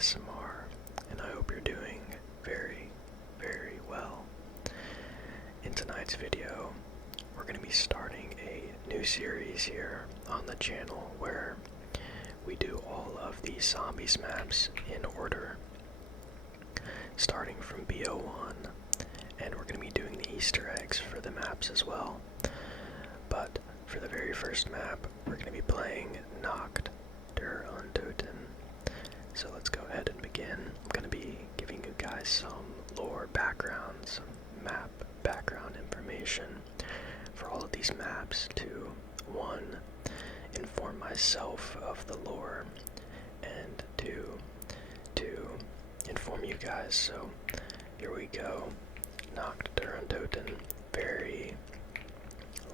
ASMR, and I hope you're doing very, very well. In tonight's video, we're going to be starting a new series here on the channel where we do all of the zombies maps in order, starting from BO1, and we're going to be doing the Easter eggs for the maps as well. But for the very first map, we're going to be playing Nacht der Untoten. So let's go ahead and begin. I'm going to be giving you guys some lore background, some map background information for all of these maps to, one, inform myself of the lore, and two, to inform you guys. So here we go. Nacht der Untoten, very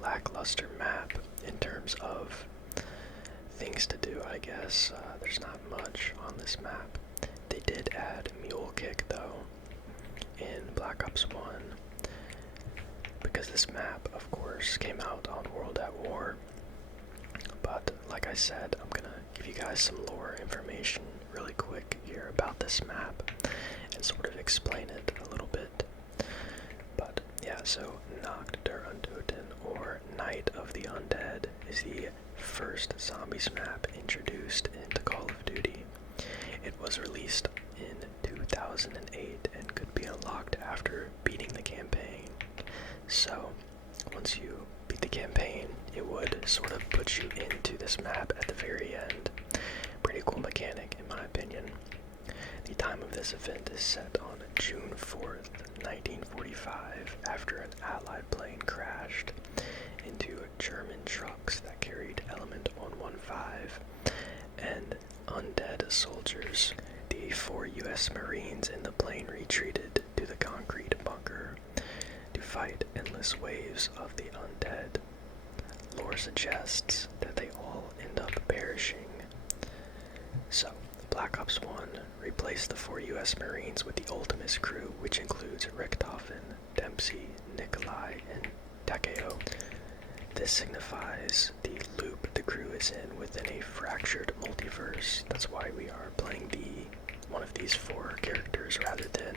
lackluster map in terms of things to do, I guess. There's not much on this map. They did add Mule Kick though in Black Ops 1, because this map of course came out on World at War. But like I said, I'm gonna give you guys some lore information really quick here about this map and sort of explain it a little bit. But yeah, so Nacht der Untoten, or Night of the Undead, is the first zombies map introduced into Call of Duty. It was released in 2008 and could be unlocked after beating the campaign. So once you beat the campaign, it would sort of put you into this map at the very end. Pretty cool mechanic in my opinion. The time of this event is set on June 4th, 1945, after an Allied plane crashed into German trucks that carried Element 115 and Undead soldiers. The 4 U.S. Marines in the plane retreated to the concrete bunker to fight endless waves of the Undead. Lore suggests that they all end up perishing. So, Black Ops 1 replaced the 4 U.S. Marines with the Ultimus Crew, which includes Richtofen, Dempsey, Nikolai, and Takeo. This signifies the loop the crew is in within a fractured multiverse. That's why we are playing one of these 4 characters rather than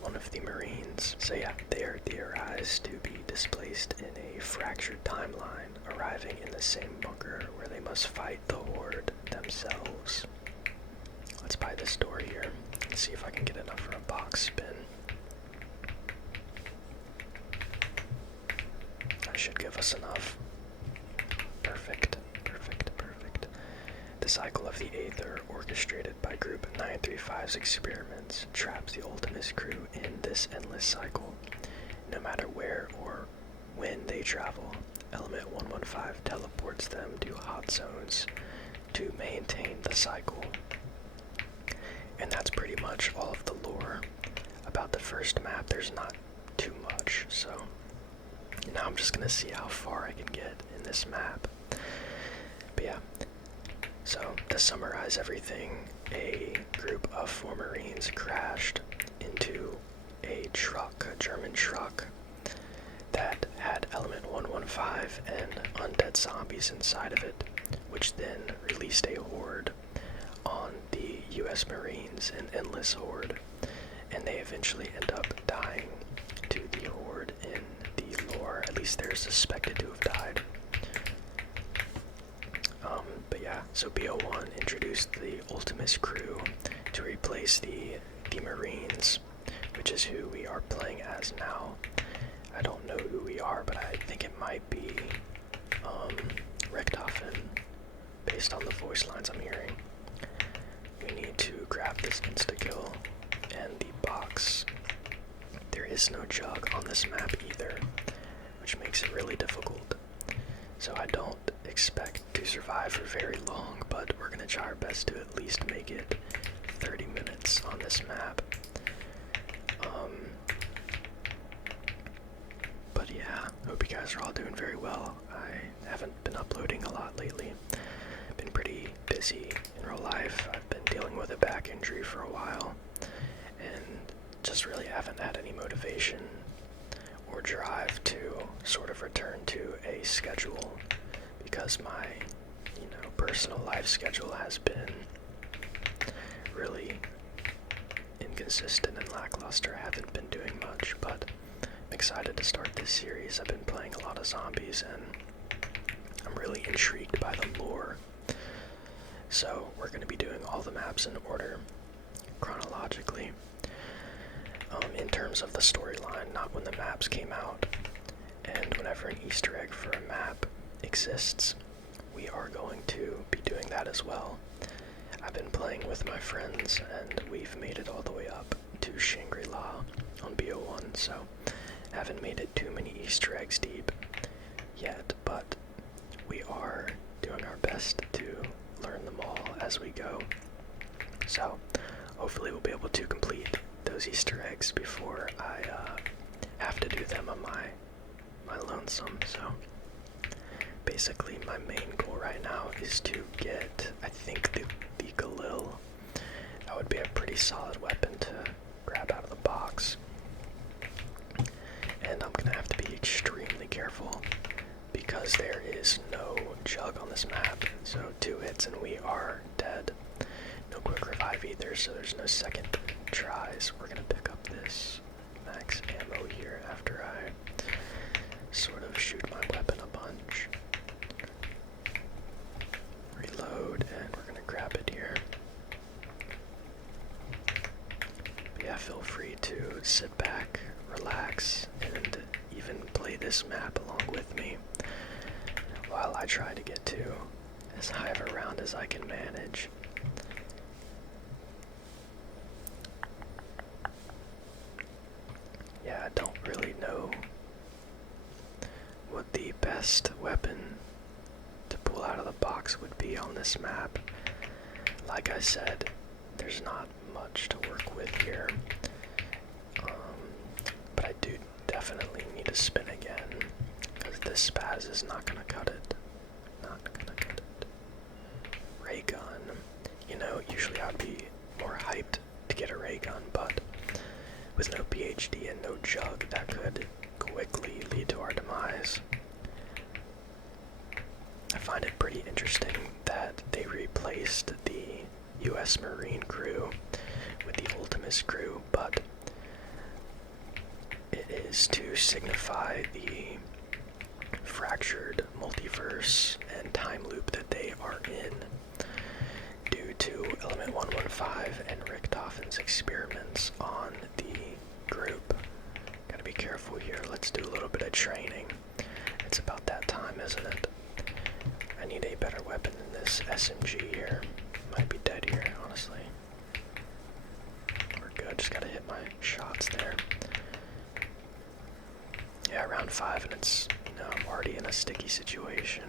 one of the Marines. So yeah, they are theorized to be displaced in a fractured timeline, arriving in the same bunker where they must fight the horde themselves. Let's buy this door here and see if I can get enough for a box spin. That should give us enough. Perfect, perfect, perfect. The cycle of the Aether, orchestrated by Group 935's experiments, traps the Ultimus Crew in this endless cycle. No matter where or when they travel, Element 115 teleports them to hot zones to maintain the cycle. And that's pretty much all of the lore about the first map. There's not too much, so now I'm just gonna see how far I can get in this map. But yeah, so to summarize everything, a group of 4 Marines crashed into a truck, a German truck, that had Element 115 and undead zombies inside of it, which then released a horde on the U.S. Marines, an endless horde, and they eventually end up dying to the horde in the lore. At least they're suspected to have died. But yeah, so BO1 introduced the Ultimus Crew to replace the Marines, which is who we are playing as now. I don't know who we are, but I think it might be Richtofen, based on the voice lines I'm hearing. We need to grab this insta-kill and the box. There is no jug on this map either, which makes it really difficult. So I don't expect to survive for very long, but we're going to try our best to at least make it 30 minutes on this map. But yeah, hope you guys are all doing very well. I haven't been uploading a lot lately. Been pretty busy in real life. I've been dealing with a back injury for a while, and just really haven't had any motivation or drive to sort of return to a schedule, because my personal life schedule has been really inconsistent and lackluster. I haven't been doing much, but I'm excited to start this series. I've been playing a lot of zombies, and I'm really intrigued by the lore. So we're going to be doing all the maps in order, chronologically. In terms of the storyline, not when the maps came out. And whenever an Easter egg for a map exists, we are going to be doing that as well. I've been playing with my friends, and we've made it all the way up to Shangri-La on BO1, so haven't made it too many Easter eggs deep yet, but we are doing our best to learn them all as we go. So hopefully we'll be able to complete those Easter eggs before I have to do them on my lonesome. So basically my main goal right now is to get, I think, the Galil. That would be a pretty solid weapon to grab out of the box. And I'm gonna have to be extremely careful because there is no jug on this map. So 2 hits and we are dead. No quick revive either, so there's no second tries. We're gonna pick up this max ammo here after I sort of shoot my weapon a bunch. Reload, and we're gonna grab it here. But yeah, feel free to sit back, relax, and even play this map along with me while I try to get to as high of a round as I can manage. Yeah, I don't really know what the best weapon to pull out of the box would be on this map. Like I said, there's not much to work with here, but I do definitely need to spin again, because this spaz is not gonna cut it. Not gonna cut it. Ray gun. You know, usually I'd be more hyped to get a ray gun, but with no PhD and no jug, that could quickly lead to our demise. I find it pretty interesting that they replaced the US Marine crew with the Ultimus Crew, but it is to signify the fractured multiverse and time loop that they are in due to Element 115 and Richtofen's experiments on the group. Gotta be careful here. Let's do a little bit of training. It's about that time, isn't it? I need a better weapon than this SMG here. Might be dead here, honestly. We're good. Just gotta hit my shots there. Yeah, round 5, and it's, you know, I'm already in a sticky situation.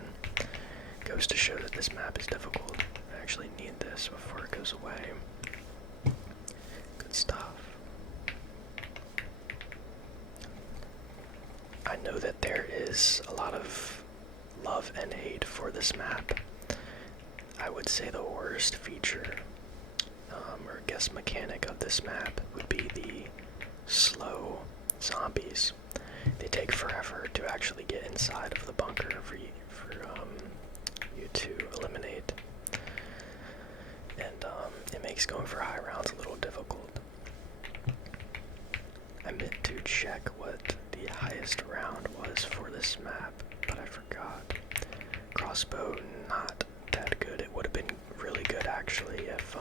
Goes to show that this map is difficult. I actually need this before it goes away. Good stuff. I know that there is a lot of love and hate for this map. I would say the worst feature, or guess mechanic of this map would be the slow zombies. They take forever to actually get inside of the bunker for you to eliminate, and it makes going for high rounds a little difficult. I meant to check what the highest round was for this map, but I forgot. Crossbow, not that good. It would have been really good actually if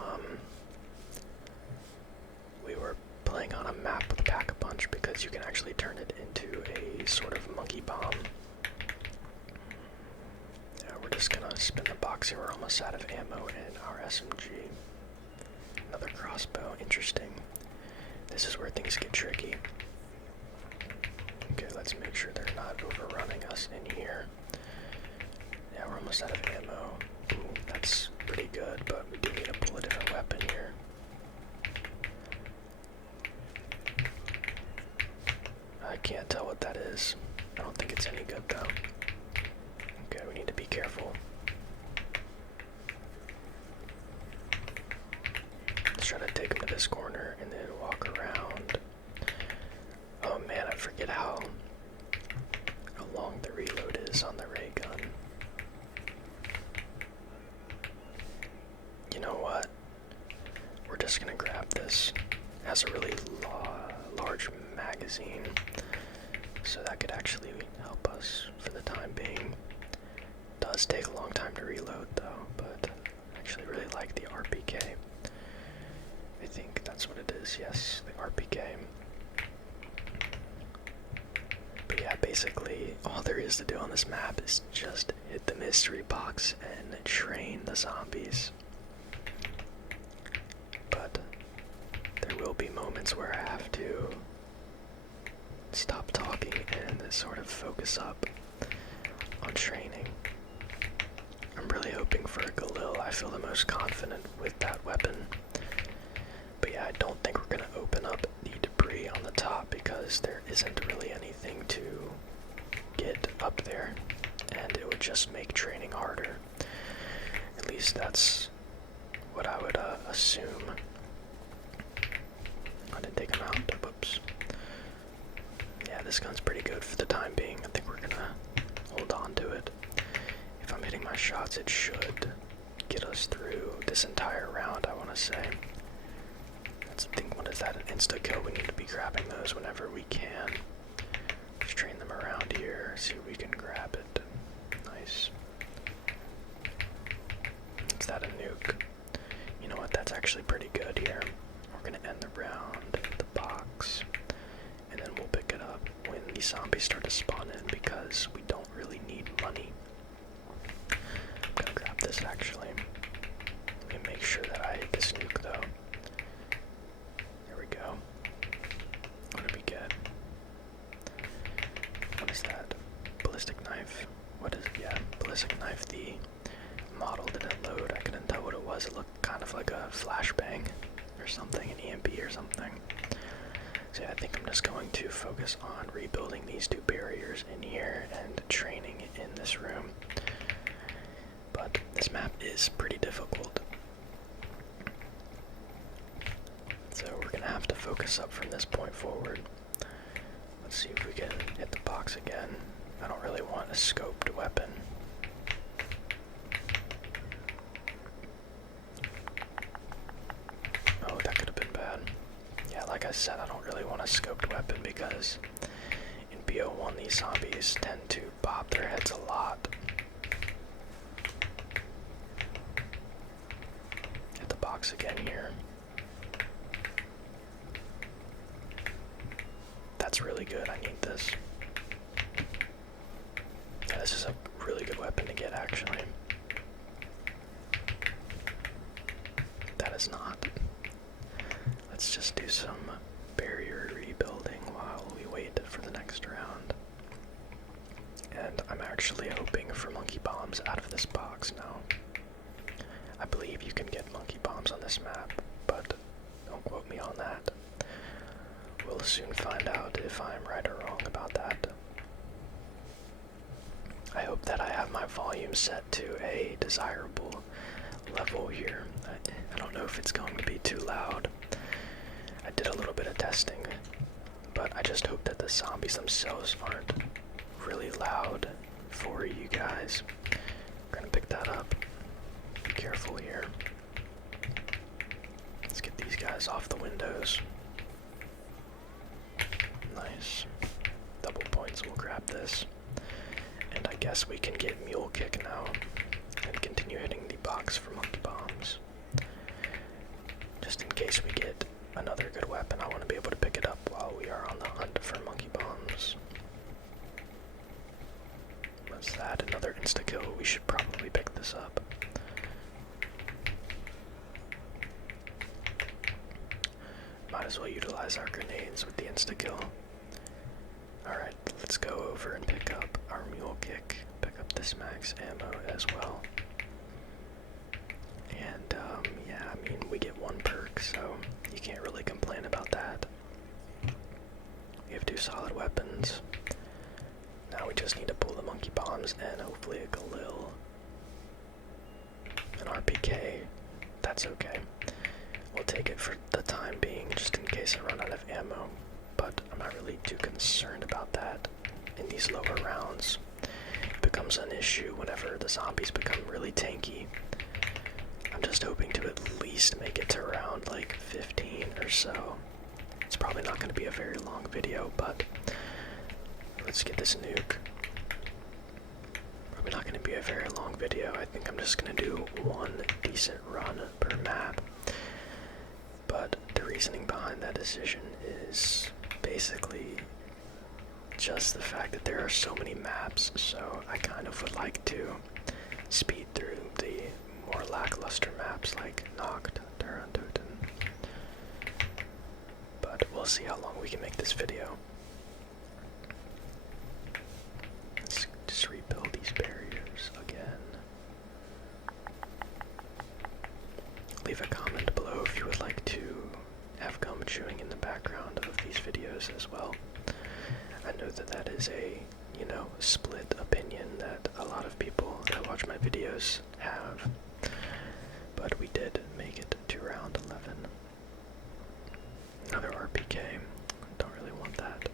we were playing on a map with Pack-a-Punch, because you can actually turn it into a sort of monkey bomb. Yeah, we're just gonna spin the box here. We're almost out of ammo in our SMG. Another crossbow, interesting. This is where things get tricky. Okay, let's make sure they're not overrunning us in here. Yeah, we're almost out of ammo. Ooh, that's pretty good, but we do need to pull a different weapon here. I can't tell what that is. I don't think it's any good though. Okay, we need to be careful. Let's try to take him to this corner and then walk around. Oh man, I forget how long the reload is on the ray gun. You know what? We're help us for the time being. Does take a long time to reload though, but I actually really like the RPK. I think that's what it is, yes, the RPK. But yeah, basically all there is to do on this map is just hit the mystery box and train the zombies. But there will be moments where I have to stop talking and sort of focus up on training. I'm really hoping for a Galil. I feel the most confident with that weapon. But yeah, I don't think we're going to open up the debris on the top because there isn't really anything to get up there, and it would just make training harder. At least that's what I would assume. I didn't take him out. Whoops. Yeah, this gun's pretty good for the time being. I think we're gonna hold on to it. If I'm hitting my shots, it should get us through this entire round, I want to say. That's the thing, what is that, an insta-kill? We need to be grabbing those whenever we can. Just train them around here, see if we can grab it. Nice. Is that a nuke? You know what, that's actually pretty good here. We're gonna end the round in the box, and then we'll pick it up when the zombies start to spawn in because we don't really need money. I'm gonna grab this actually. Let me make sure that I hit this nuke though. There we go. What did we get? What is that? Ballistic knife? What is it? Yeah, ballistic knife. The model didn't load. I couldn't tell what it was. It looked kind of like a flashbang or something, an EMP or something. So yeah, I think I'm just going to focus on rebuilding these two barriers in here and training in this room. But this map is pretty difficult. So we're gonna have to focus up from this point forward. Let's see if we can hit the box again. I don't really want a scoped weapon. Oh, that could have been bad. Yeah, like I said, I don't really want a scoped weapon because in BO1 these zombies tend to bob their heads a lot. Hit the box again here. That's really good, I need this. Yeah, this is a really good weapon to get actually. That is not. Let's just do some barrier rebuilding while we wait for the next round. And I'm actually hoping for monkey bombs out of this box now. I believe you can get monkey bombs on this map, but don't quote me on that. We'll soon find out if I'm right or wrong about that. I hope that I have my volume set to a desirable level here. I don't know if it's going to be too loud. I did a little bit of testing, but I just hope that the zombies themselves aren't really loud for you guys. We're gonna pick that up. Be careful here. Let's get these guys off the windows. Nice. Double points, we'll grab this. And I guess we can get mule kick now and continue hitting the box for monkey bombs. Just in case we get another good weapon, I want to be able to pick it up while we are on the hunt for monkey bombs. What's that? Another insta-kill. We should probably pick this up. Might as well utilize our grenades with the insta-kill. Alright, let's go over and pick up our mule kick. Pick up this max ammo as well. And, yeah, I mean, we get one perk, so you can't really complain about that. We have two solid weapons. Now we just need to pull the monkey bombs and hopefully a Galil. An RPK, that's okay. We'll take it for the time being, just in case I run out of ammo. But I'm not really too concerned about that in these lower rounds. It becomes an issue whenever the zombies become really tanky. I'm just hoping to at least make it to around like 15 or so. It's probably not going to be a very long video, but let's get this nuke. Probably not going to be a very long video. I think I'm just going to do one decent run per map. But the reasoning behind that decision is basically just the fact that there are so many maps, so I kind of would like to speed through the more lackluster maps like Nacht der Untoten. But we'll see how long we can make this video. Let's just rebuild these barriers again. Leave a comment below if you would like to have gum chewing in the background of these videos as well. I know that that is a, split opinion that a lot of people that watch my videos have. But we did make it to round 11. Another RPK. Don't really want that.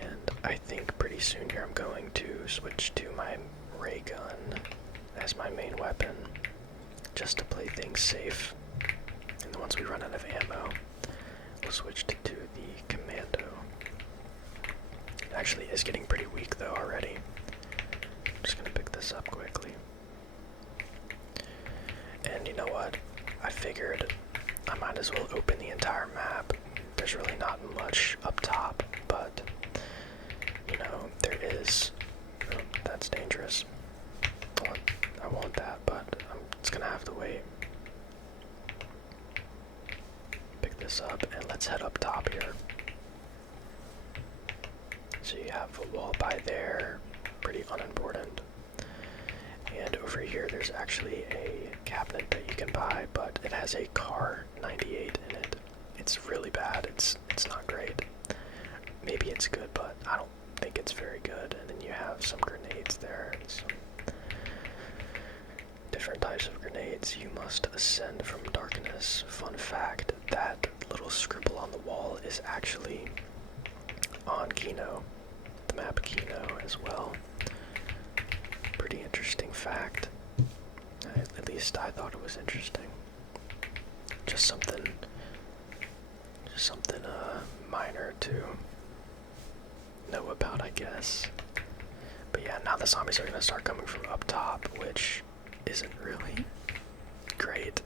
And I think pretty soon here I'm going to switch to my ray gun as my main weapon, just to play things safe. And then once we run out of ammo, we'll switch to the commando. It actually is getting pretty weak though already. I'm just gonna pick this up quickly. And you know what? I figured I might as well open the entire map. There's really not much up top, but there is. Oh, that's dangerous. I want that, but it's gonna have to wait. Pick this up and let's head up top here. So you have a wall by there, pretty unimportant. And over here there's actually a cabinet that you can buy, but it has a car 98 in it. It's really bad. It's not great. Maybe it's good, but I don't think it's very good. And then you have some grenades there and some different types of grenades. You must ascend from darkness. Fun fact, that little scribble on the wall is actually on Kino, the map Kino as well. Pretty interesting fact. At least I thought it was interesting. Just something minor to know about, I guess. But yeah, now the zombies are gonna start coming from up top, which isn't really great.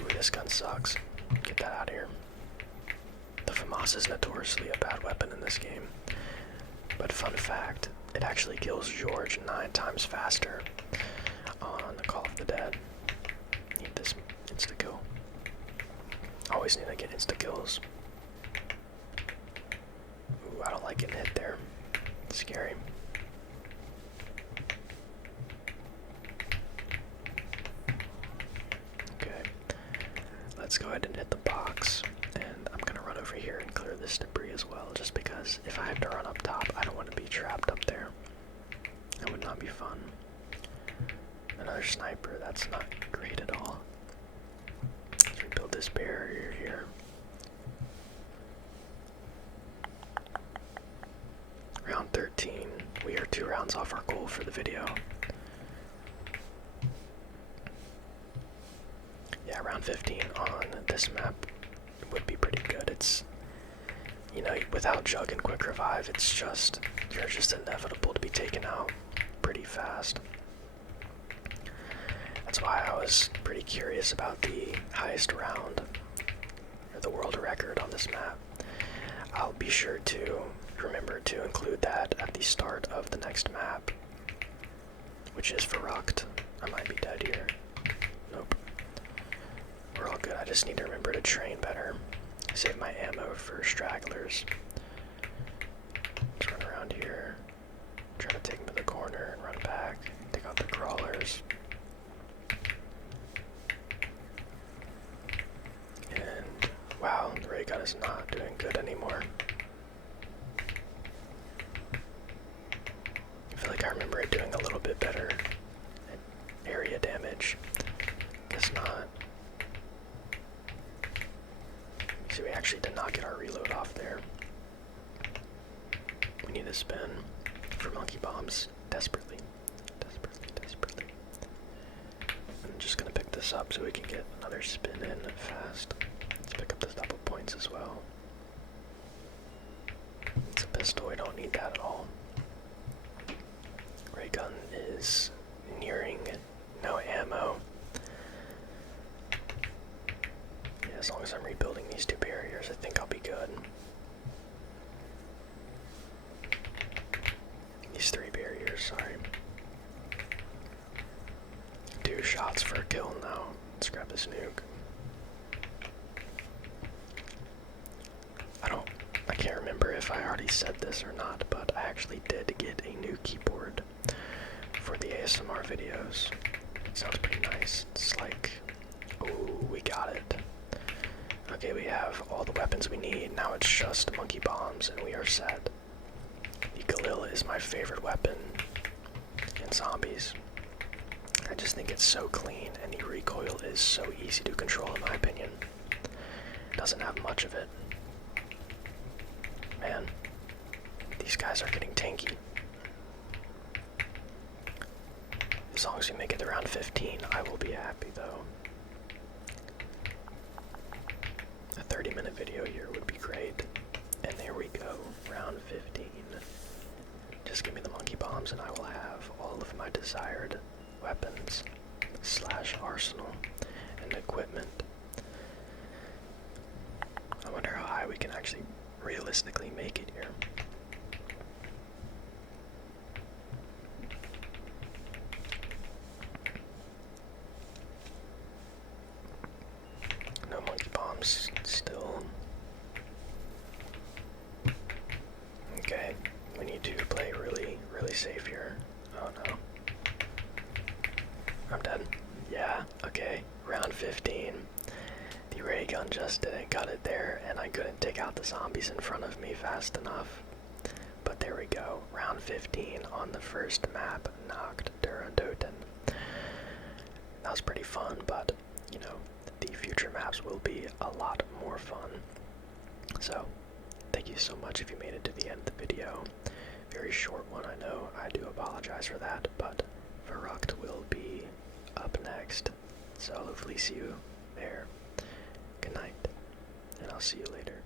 Ooh, this gun sucks. Get that out of here. The FAMAS is notoriously a bad weapon in this game. But fun fact, it actually kills George 9 times faster on Call of the Dead. Need this insta-kill. Always need to get insta-kills. Ooh, I don't like getting hit there. It's scary. Okay. Let's go ahead and hit the box. And I'm gonna run over here and clear this debris as well, just because if I have to run up top, I don't want to be trapped up there. That would not be fun. Another sniper, that's not great at all. Let's rebuild this barrier here. Round 13. We are 2 rounds off our goal for the video. Yeah, round 15 on this map would be pretty good. It's, without Jug and Quick Revive, you're just inevitable to be taken out pretty fast. That's why I was pretty curious about the highest round, or the world record on this map. I'll be sure to remember to include that at the start of the next map, which is Verrucht. I might be dead here. Nope. We're all good. I just need to remember to train better. Save my ammo for stragglers. Let's run around here. Try to take them to the corner and run back. Take out the crawlers. And wow, the ray gun is not doing good anymore. I feel like I remember it doing a little bit better at area damage. Guess not. See, we actually did not get our reload off there. We need a spin for monkey bombs desperately. Desperately. I'm just gonna pick this up so we can get another spin in fast. Let's pick up the double points as well. pistol, we don't need that at all. Ray gun is nearing no ammo. Yeah, as long as I'm rebuilding these 2 barriers, I think I'll be good. These 3 barriers, sorry. 2 shots for a kill now. Let's grab this nuke. I can't remember if I already said this or not, but I actually did get a new keyboard for the ASMR videos. It sounds pretty nice. It's like, oh, we got it. Okay, we have all the weapons we need. Now it's just monkey bombs and we are set. The Galil is my favorite weapon in zombies. I just think it's so clean and the recoil is so easy to control in my opinion. Doesn't have much of it. Man, these guys are getting tanky. As long as we make it to round 15, I will be happy though. A 30-minute video here would be great. And there we go, round 15. Just give me the monkey bombs and I will have all of my desired weapons / arsenal and equipment. I wonder how high we can actually realistically make it here. No monkey bombs still. Okay, we need to play really safe here. Oh no. I'm dead. Yeah, okay. Round 15. The ray gun just didn't cut it there, and I couldn't take out the zombies in front of me fast enough. But there we go. Round 15 on the first map, Nacht der Untoten. That was pretty fun, but, you know, the future maps will be a lot more fun. So, thank you so much if you made it to the end of the video. Very short one, I know. I do apologize for that, but Verrucht will be up next. So hopefully see you there. Good night, and I'll see you later.